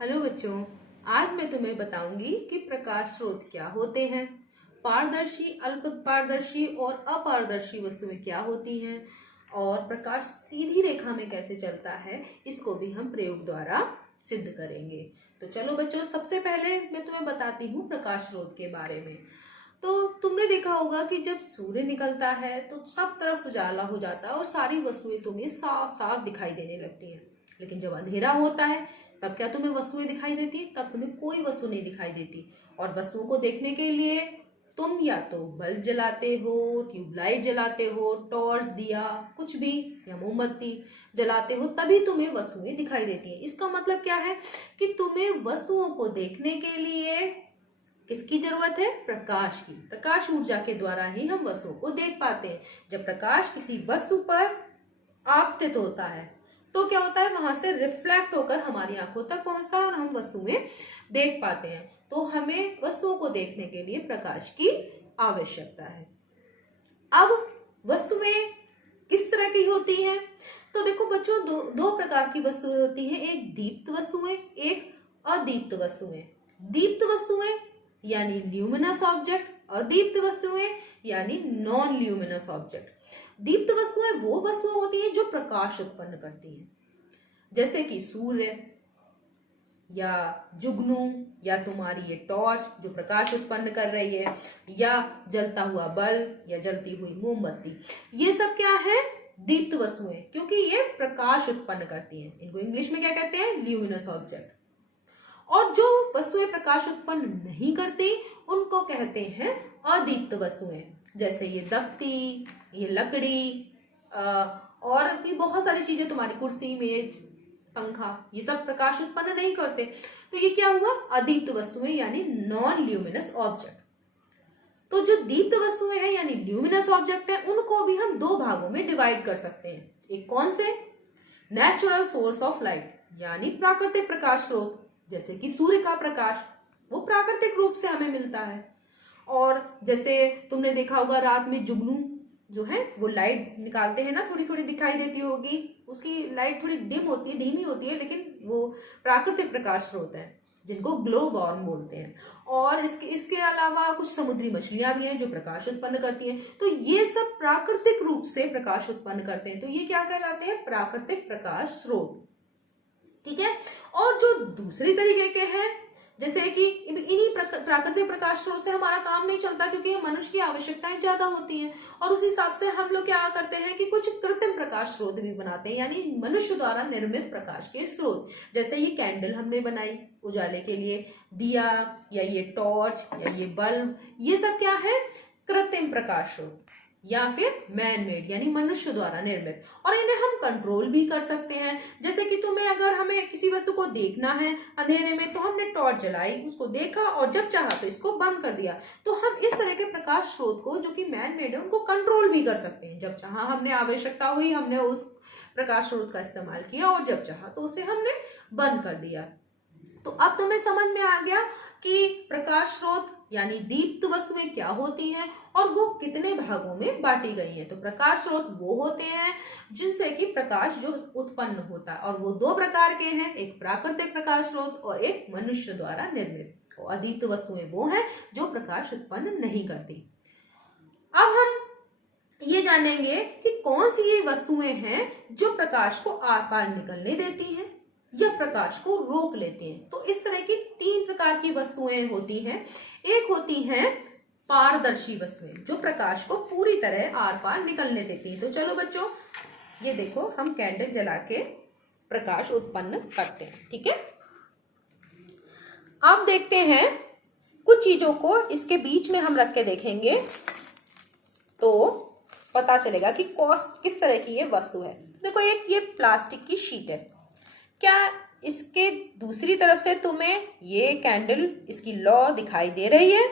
Hello बच्चों, आज मैं तुम्हें बताऊंगी कि प्रकाश स्रोत क्या होते हैं। पारदर्शी, अल्प पारदर्शी और अपारदर्शी वस्तुएं क्या होती हैं और प्रकाश सीधी रेखा में कैसे चलता है, इसको भी हम प्रयोग द्वारा सिद्ध करेंगे। तो चलो बच्चों, सबसे पहले मैं तुम्हें बताती हूँ प्रकाश स्रोत के बारे में। तो तुमने देखा होगा कि जब सूर्य निकलता है तो सब तरफ उजाला हो जाता है और सारी वस्तुएं तुम्हें साफ साफ दिखाई देने लगती हैं। लेकिन जब अंधेरा होता है तब क्या तुम्हें वस्तुएं दिखाई देती? तब तुम्हें कोई वस्तु नहीं दिखाई देती। और वस्तुओं को देखने के लिए तुम या तो बल्ब जलाते हो, ट्यूबलाइट जलाते हो, टॉर्च दिया कुछ भी या मोमबत्ती जलाते हो, तभी तुम्हें वस्तुएं दिखाई देती हैं। इसका मतलब क्या है कि तुम्हें वस्तुओं को देखने के लिए किसकी जरूरत है? प्रकाश की। प्रकाश ऊर्जा के द्वारा ही हम वस्तुओं को देख पाते हैं। जब प्रकाश किसी वस्तु पर आपतित होता है तो क्या होता है, वहां से रिफ्लेक्ट होकर हमारी आंखों तक पहुंचता है और हम वस्तुएं देख पाते हैं। तो हमें वस्तुओं को देखने के लिए प्रकाश की आवश्यकता है। अब वस्तुएं किस तरह की होती हैं? तो देखो बच्चों, दो प्रकार की वस्तुएं होती हैं, एक दीप्त वस्तुएं, एक अदीप्त वस्तुएं। दीप्त वस्तुएं यानी ल्यूमिनस ऑब्जेक्ट, अदीप्त वस्तुएं यानी नॉन ल्यूमिनस ऑब्जेक्ट। दीप्त वस्तुएं वो वस्तुएं होती हैं जो प्रकाश उत्पन्न करती हैं, जैसे कि सूर्य या जुगनू या तुम्हारी ये टॉर्च जो प्रकाश उत्पन्न कर रही है, या जलता हुआ बल्ब या जलती हुई मोमबत्ती। ये सब क्या है? दीप्त वस्तुएं, क्योंकि ये प्रकाश उत्पन्न करती हैं। इनको इंग्लिश में क्या कहते हैं? Luminous object. और जो वस्तुएं प्रकाश उत्पन्न नहीं करती उनको कहते हैं अदीप्त वस्तुएं, जैसे ये दफ्ती, ये लकड़ी, और भी बहुत सारी चीजें, तुम्हारी कुर्सी, मेज, पंखा, ये सब प्रकाश उत्पन्न नहीं करते। तो ये क्या हुआ? अदीप्त वस्तुएं यानी नॉन ल्यूमिनस ऑब्जेक्ट। तो जो दीप्त वस्तुएं हैं यानी ल्यूमिनस ऑब्जेक्ट है, उनको भी हम दो भागों में डिवाइड कर सकते हैं। एक कौन से? नेचुरल सोर्स ऑफ लाइट यानी प्राकृतिक प्रकाश स्रोत, जैसे कि सूर्य का प्रकाश, वो प्राकृतिक रूप से हमें मिलता है। और जैसे तुमने देखा होगा रात में जुगनू जो है वो लाइट निकालते हैं ना, थोड़ी थोड़ी दिखाई देती होगी, उसकी लाइट थोड़ी डिम होती है, धीमी होती है, लेकिन वो प्राकृतिक प्रकाश स्रोत है, जिनको ग्लो वॉर्म बोलते हैं। और इसके अलावा कुछ समुद्री मछलियां भी हैं जो प्रकाश उत्पन्न करती हैं। तो ये सब प्राकृतिक रूप से प्रकाश उत्पन्न करते हैं, तो ये क्या कहलाते हैं? प्राकृतिक प्रकाश स्रोत। ठीक है। और जो दूसरी तरीके के हैं, जैसे कि इन्हीं प्राकृतिक प्रकाश स्रोत से हमारा काम नहीं चलता, क्योंकि मनुष्य की आवश्यकताएं ज्यादा होती हैं, और उस हिसाब से हम लोग क्या करते हैं कि कुछ कृत्रिम प्रकाश स्रोत भी बनाते हैं, यानी मनुष्य द्वारा निर्मित प्रकाश के स्रोत। जैसे ये कैंडल हमने बनाई उजाले के लिए, दिया या ये टॉर्च या ये बल्ब, ये सब क्या है? कृत्रिम प्रकाश स्रोत या फिर मैन मेड यानी मनुष्य द्वारा निर्मित। और इन्हें हम कंट्रोल भी कर सकते हैं। जैसे कि तुम्हें, अगर हमें किसी वस्तु को देखना है अंधेरे में, तो हमने टॉर्च जलाई, उसको देखा और जब चाहा तो इसको बंद कर दिया। तो हम इस तरह के प्रकाश स्रोत को, जो कि मैन मेड है, उनको कंट्रोल भी कर सकते हैं। जब चाहा हमने आवश्यकता हुई, हमने उस प्रकाश स्रोत का इस्तेमाल किया, और जब चाहा तो उसे हमने बंद कर दिया। तो अब तुम्हें समझ में आ गया कि प्रकाश स्रोत यानी दीप्त वस्तुएं क्या होती हैं और वो कितने भागों में बांटी गई हैं। तो प्रकाश स्रोत वो होते हैं जिनसे कि प्रकाश जो उत्पन्न होता है, और वो दो प्रकार के हैं, एक प्राकृतिक प्रकाश स्रोत और एक मनुष्य द्वारा निर्मित। और अदीप्त वस्तुएं वो हैं जो प्रकाश उत्पन्न नहीं करती। अब हम ये जानेंगे कि कौन सी ये वस्तुएं हैं जो प्रकाश को आर पार निकलने देती हैं या प्रकाश को रोक लेती हैं। तो इस तरह की तीन प्रकार की वस्तुएं होती हैं। एक होती हैं पारदर्शी वस्तुएं, जो प्रकाश को पूरी तरह आर पार निकलने देती हैं। तो चलो बच्चों, ये देखो, हम कैंडल जला के प्रकाश उत्पन्न करते हैं। ठीक है। अब देखते हैं कुछ चीजों को, इसके बीच में हम रख के देखेंगे तो पता चलेगा कि किस तरह की ये वस्तु है। देखो, एक ये प्लास्टिक की शीट है। क्या इसके दूसरी तरफ से तुम्हें ये कैंडल, इसकी लौ दिखाई दे रही है?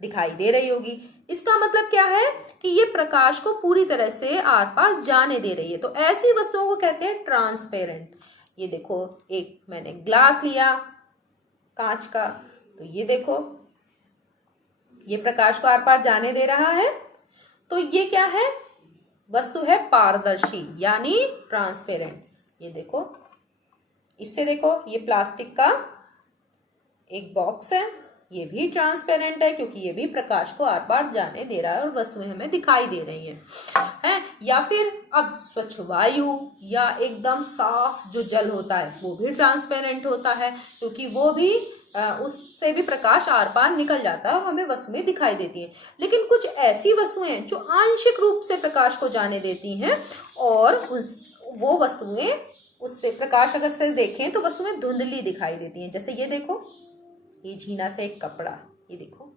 दिखाई दे रही होगी। इसका मतलब क्या है कि ये प्रकाश को पूरी तरह से आर पार जाने दे रही है। तो ऐसी वस्तुओं को कहते हैं ट्रांसपेरेंट। ये देखो, एक मैंने ग्लास लिया कांच का, तो ये देखो, ये प्रकाश को आर पार जाने दे रहा है। तो ये क्या है? वस्तु है पारदर्शी यानी ट्रांसपेरेंट। ये देखो, इससे देखो ये प्लास्टिक का एक बॉक्स है, ये भी ट्रांसपेरेंट है क्योंकि ये भी प्रकाश को आर पार जाने दे रहा है और वस्तुएं हमें दिखाई दे रही हैं। या फिर अब स्वच्छ वायु या एकदम साफ जो जल होता है वो भी ट्रांसपेरेंट होता है क्योंकि वो भी उससे भी प्रकाश आर पार निकल जाता है और हमें वस्तुएं दिखाई देती हैं। लेकिन कुछ ऐसी वस्तुएं जो आंशिक रूप से प्रकाश को जाने देती हैं और वो वस्तुएं उससे प्रकाश अगर से देखें तो वस्तुएं धुंधली दिखाई देती हैं। जैसे ये देखो, ये झीना से एक कपड़ा, ये देखो,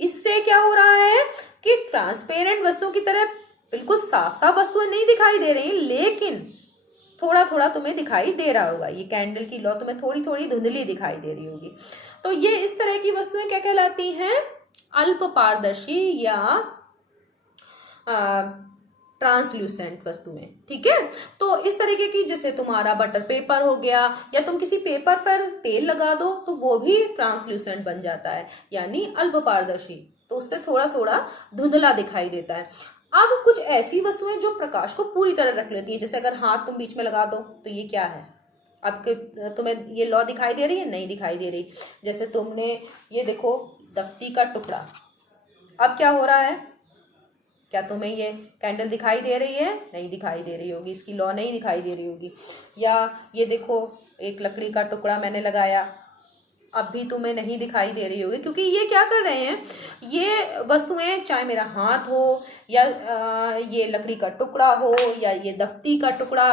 इससे क्या हो रहा है कि ट्रांसपेरेंट वस्तुओं की तरह बिल्कुल साफ साफ वस्तुएं नहीं दिखाई दे रही, लेकिन थोड़ा थोड़ा तुम्हें दिखाई दे रहा होगा। ये कैंडल की लौ तुम्हें थोड़ी थोड़ी धुंधली दिखाई दे रही होगी। तो ये इस तरह की वस्तुएं क्या कहलाती हैं? अल्प पारदर्शी या ट्रांसल्यूसेंट वस्तुएं। ठीक है, तो इस तरीके की, जैसे तुम्हारा बटर पेपर हो गया या तुम किसी पेपर पर तेल लगा दो तो वो भी ट्रांसल्यूसेंट बन जाता है, यानी अल्प पारदर्शी, तो उससे थोड़ा थोड़ा धुंधला दिखाई देता है। अब कुछ ऐसी वस्तुएं जो प्रकाश को पूरी तरह रख लेती है, जैसे अगर हाथ तुम बीच में लगा दो तो ये क्या है? आपके तुम्हें ये लौ दिखाई दे रही है? नहीं दिखाई दे रही। जैसे तुमने ये देखो दफ्ती का टुकड़ा, अब क्या हो रहा है? क्या तुम्हें ये कैंडल दिखाई दे रही है? नहीं दिखाई दे रही होगी, इसकी लौ नहीं दिखाई दे रही होगी। या ये देखो एक लकड़ी का टुकड़ा मैंने लगाया, अब भी तुम्हें नहीं दिखाई दे रही होगी क्योंकि ये क्या कर रहे हैं, ये वस्तुएं, चाहे मेरा हाथ हो या ये लकड़ी का टुकड़ा हो या ये दफ्ती का टुकड़ा,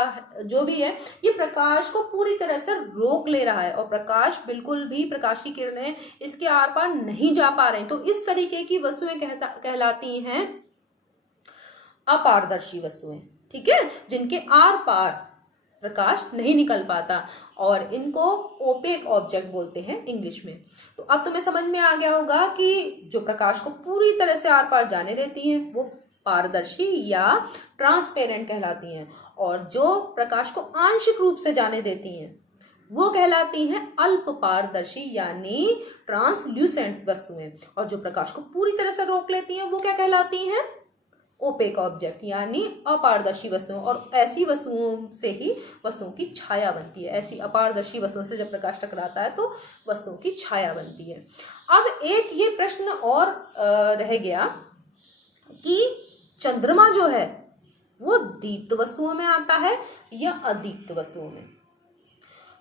जो भी है, ये प्रकाश को पूरी तरह से रोक ले रहा है और प्रकाश बिल्कुल भी, प्रकाश की किरणें इसके आर पार नहीं जा पा रहे हैं। तो इस तरीके की वस्तुएं कहलाती हैं अपारदर्शी वस्तुएं। ठीक है, जिनके आर पार प्रकाश नहीं निकल पाता और इनको ओपेक ऑब्जेक्ट बोलते हैं इंग्लिश में। तो अब तुम्हें समझ में आ गया होगा कि जो प्रकाश को पूरी तरह से आर पार जाने देती हैं वो पारदर्शी या ट्रांसपेरेंट कहलाती हैं, और जो प्रकाश को आंशिक रूप से जाने देती हैं वो कहलाती हैं अल्प पारदर्शी यानी ट्रांसल्यूसेंट वस्तुएं, और जो प्रकाश को पूरी तरह से रोक लेती हैं वो क्या कहलाती हैं? ओपेक ऑब्जेक्ट यानी अपारदर्शी वस्तुओं। और ऐसी वस्तुओं से ही वस्तुओं की छाया बनती है। ऐसी अपारदर्शी वस्तुओं से जब प्रकाश टकराता है तो वस्तुओं की छाया बनती है। अब एक ये प्रश्न और रह गया कि चंद्रमा जो है वो दीप्त वस्तुओं में आता है या अदीप्त वस्तुओं में?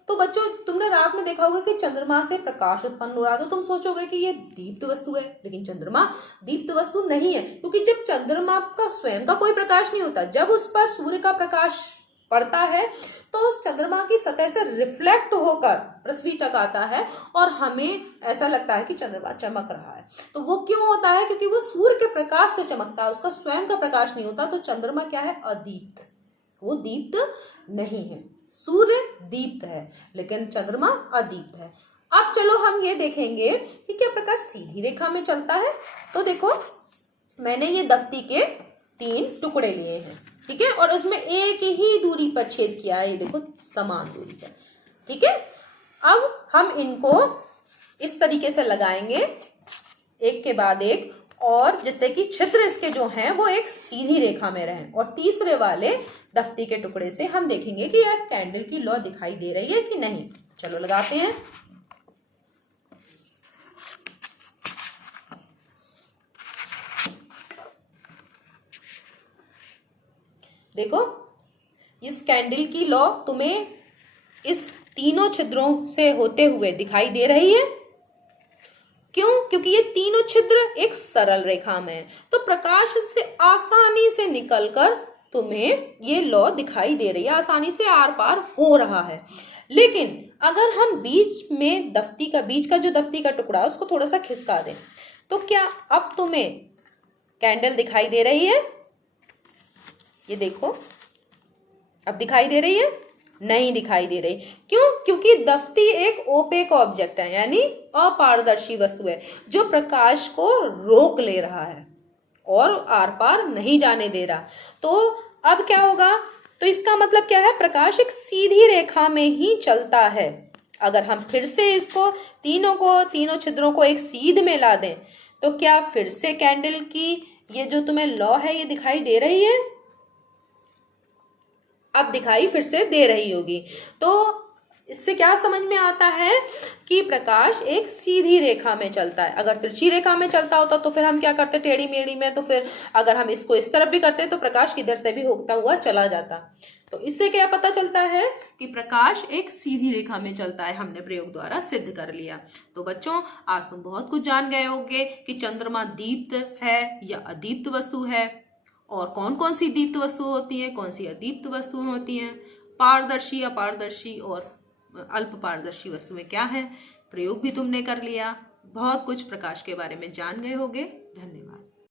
तो बच्चों, तुमने रात में देखा होगा कि चंद्रमा से प्रकाश उत्पन्न हो रहा है, तो तुम सोचोगे कि ये दीप्त वस्तु है, लेकिन चंद्रमा दीप्त वस्तु नहीं है, क्योंकि जब चंद्रमा का स्वयं का कोई प्रकाश नहीं होता, जब उस पर सूर्य का प्रकाश पड़ता है तो उस चंद्रमा की सतह से रिफ्लेक्ट होकर पृथ्वी तक आता है और हमें ऐसा लगता है कि चंद्रमा चमक रहा है। तो वो क्यों होता है? क्योंकि वो सूर्य के प्रकाश से चमकता है, उसका स्वयं का प्रकाश नहीं होता। तो चंद्रमा क्या है? अदीप्त, वो दीप्त नहीं है। सूर्य दीप्त है लेकिन चंद्रमा अदीप्त है। अब चलो हम ये देखेंगे कि क्या प्रकाश सीधी रेखा में चलता है। तो देखो, मैंने ये दफ्ती के 3 टुकड़े लिए हैं, ठीक है, और उसमें एक ही दूरी पर छेद किया है, ये देखो समान दूरी पर। ठीक है, अब हम इनको इस तरीके से लगाएंगे एक के बाद एक, और जिससे कि छिद्र इसके जो हैं वो एक सीधी रेखा में रहें। और तीसरे वाले दफ्ती के टुकड़े से हम देखेंगे कि यह कैंडल की लौ दिखाई दे रही है कि नहीं। चलो लगाते हैं। देखो, इस कैंडल की लौ तुम्हें इस तीनों छिद्रों से होते हुए दिखाई दे रही है। क्यों? क्योंकि ये तीनों छिद्र एक सरल रेखा में है, तो प्रकाश से आसानी से निकलकर तुम्हें ये लौ दिखाई दे रही है, आसानी से आर पार हो रहा है। लेकिन अगर हम बीच में बीच का जो दफ्ती का टुकड़ा है उसको थोड़ा सा खिसका दें तो क्या अब तुम्हें कैंडल दिखाई दे रही है? ये देखो, अब दिखाई दे रही है? नहीं दिखाई दे रही। क्यों? क्योंकि दफ्ती एक ओपेक ऑब्जेक्ट है, यानी अपारदर्शी वस्तु है जो प्रकाश को रोक ले रहा है और आर पार नहीं जाने दे रहा। तो अब क्या होगा? तो इसका मतलब क्या है? प्रकाश एक सीधी रेखा में ही चलता है। अगर हम फिर से इसको तीनों छिद्रों को एक सीध में ला दें तो क्या फिर से कैंडल की ये जो तुम्हें लौ है ये दिखाई दे रही है? अब दिखाई फिर से दे रही होगी। तो इससे क्या समझ में आता है कि प्रकाश एक सीधी रेखा में चलता है। अगर तिरछी रेखा में चलता होता तो फिर हम क्या करते, टेढ़ी मेढ़ी में, तो फिर अगर हम इसको इस तरफ भी करते तो प्रकाश किधर से भी होता हुआ चला जाता। तो इससे क्या पता चलता है कि प्रकाश एक सीधी रेखा में चलता है, हमने प्रयोग द्वारा सिद्ध कर लिया। तो बच्चों, आज तुम बहुत कुछ जान गए होंगे कि चंद्रमा दीप्त है या अदीप्त वस्तु है, और कौन कौन सी दीप्त वस्तु होती हैं, कौन सी अदीप्त वस्तु होती हैं, पारदर्शी, अपारदर्शी और अल्प पारदर्शी वस्तुएं क्या है। प्रयोग भी तुमने कर लिया, बहुत कुछ प्रकाश के बारे में जान गए होगे। धन्यवाद।